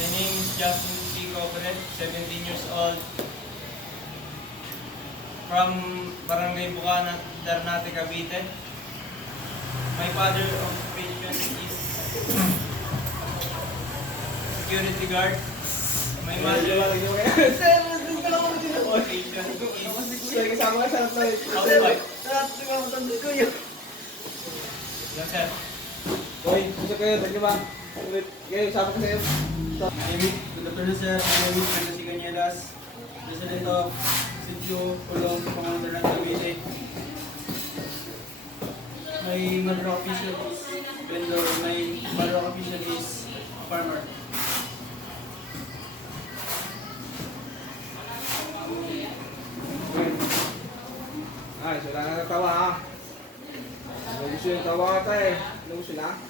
My name is Justin C. Cobret, 17 years old. From Barangay Bukana, Darnate, Cavite. My father occupation is security guard. My mother occupation is housewife. Yan, sir. Hoy, gusto kayo, tagyo ba? Ulit, kayo, sama ka sa'yo. Good afternoon, sir. My name is Francis Cañedas, President of Sitio Pulong, Commander ng Cavite. My mother official is vendor. My mother official is farmer. Ay, sila na natawa ha. Ano gusto yung tawa ka eh? Ano gusto na?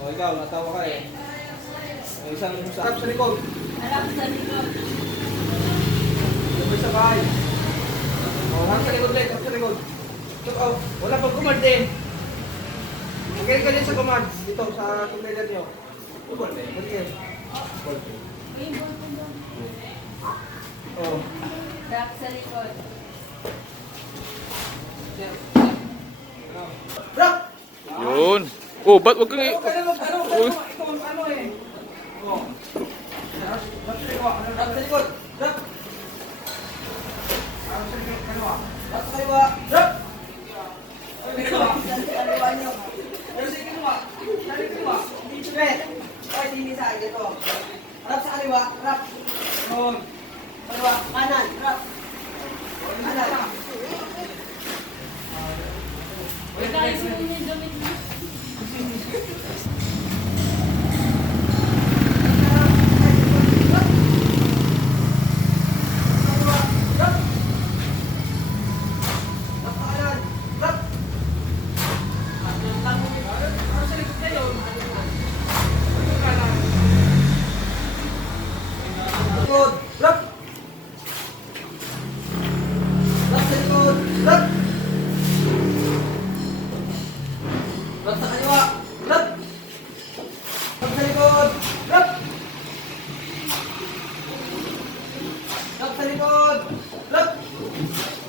O ikaw, natawa ka eh. O isang harap sa likod. Harap sa likod. Sabay sa bahay. O harap sa likod ulit, harap sa likod. O, wala pang command din. Magaling ka din sa command. Dito, sa kumleader nyo. Command din, magaling. O. Harap sa likod. Rock! Yun. Oh, ba't wag kang... Ano eh? O. Harap sa likod. Rock! Harap sa likod, kaliwa. Harap sa kaliwa. Rock! Kaliwa. Kaliwa nyo. Harap sa kaliwa. Harap sa kaliwa. Sibet. Oy, sini sa dito. Harap sa kaliwa. Harap. Noon. Kaliwa. Kanan. Harap. Kanan. Kaya mo yung damit mo. Likod. Rock. Rock sa likod. Rock. Rock sa kaliwa. Rock. Rock sa likod. Rock. Rock sa likod. Rock.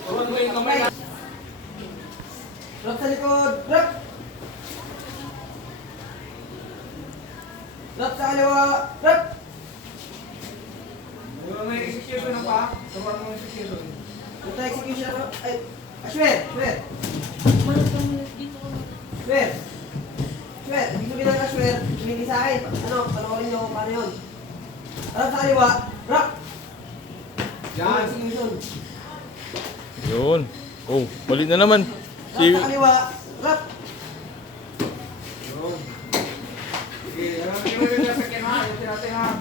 Rock mo yung kamay. Rock sa likod. Rock. Rock sa kaliwa. Rock. May execution na pa? Sabar mo execution. Ito execution na? Ay, Ashwer! Ashwer! Ashwer! Ashwer! Ibig sabihin ng Ashwer, hindi sa akin. Ano, panoorin nyo kung paano yun. Harap sa kaliwa, rock! Yan! Execution. Yun. Oh, mali na naman. Harap sa kaliwa, rock! Okay, alam mo yung nasa kema, yung natin ha.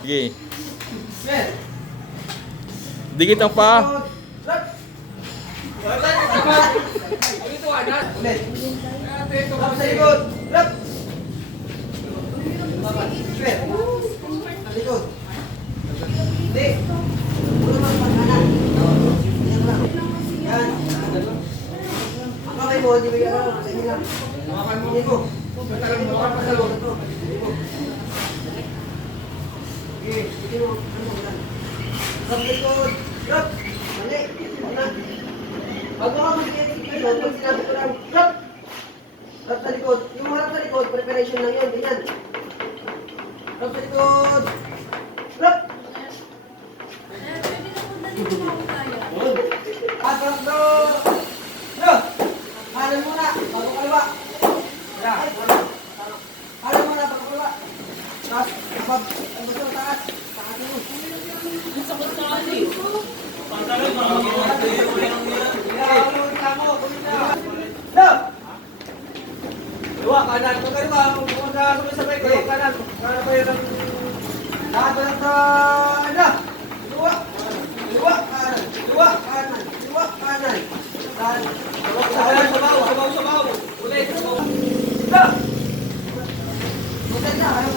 Sige. Ashwer! Dikit ang paa. Rock! Ito agad. Ulit. Harap sa likod, rock! Ashwer! Sa likod. Hindi. Ulo mo sa kanan. Yan lang. Yan. Ang kamay mo, hindi bigyan ka. Sa inyo lang. Hindi mo. Matalang mo ka pa sa loob. Hindi mo. Okay. Hindi mo. Ano mo lang. Sa likod. Rock. Mali. Wala. Bago ka mag-execution, pag sinabi ko lang, rock. Rock sa likod. Yung harap sa likod, preparation lang yun. Ganyan. Rock sa likod. Rock. Rock, bro. Bro. Kanan muna. Bago kaliwa. Ay, kanan muna. Bago kaliwa. Taas. Abab. Ang gusto. Taas. Taas mo. Bro. Dua kanan. Kung kaliwa. Kung sabay-sabay. Kaliwa kanan. Kanan pa yun. Lahat ba lang sa... Ano? Dua. Dua kanan. Dua kanan. Dua kanan. Kanan. Sabaw. Ulit. Bro. Maganda. Ano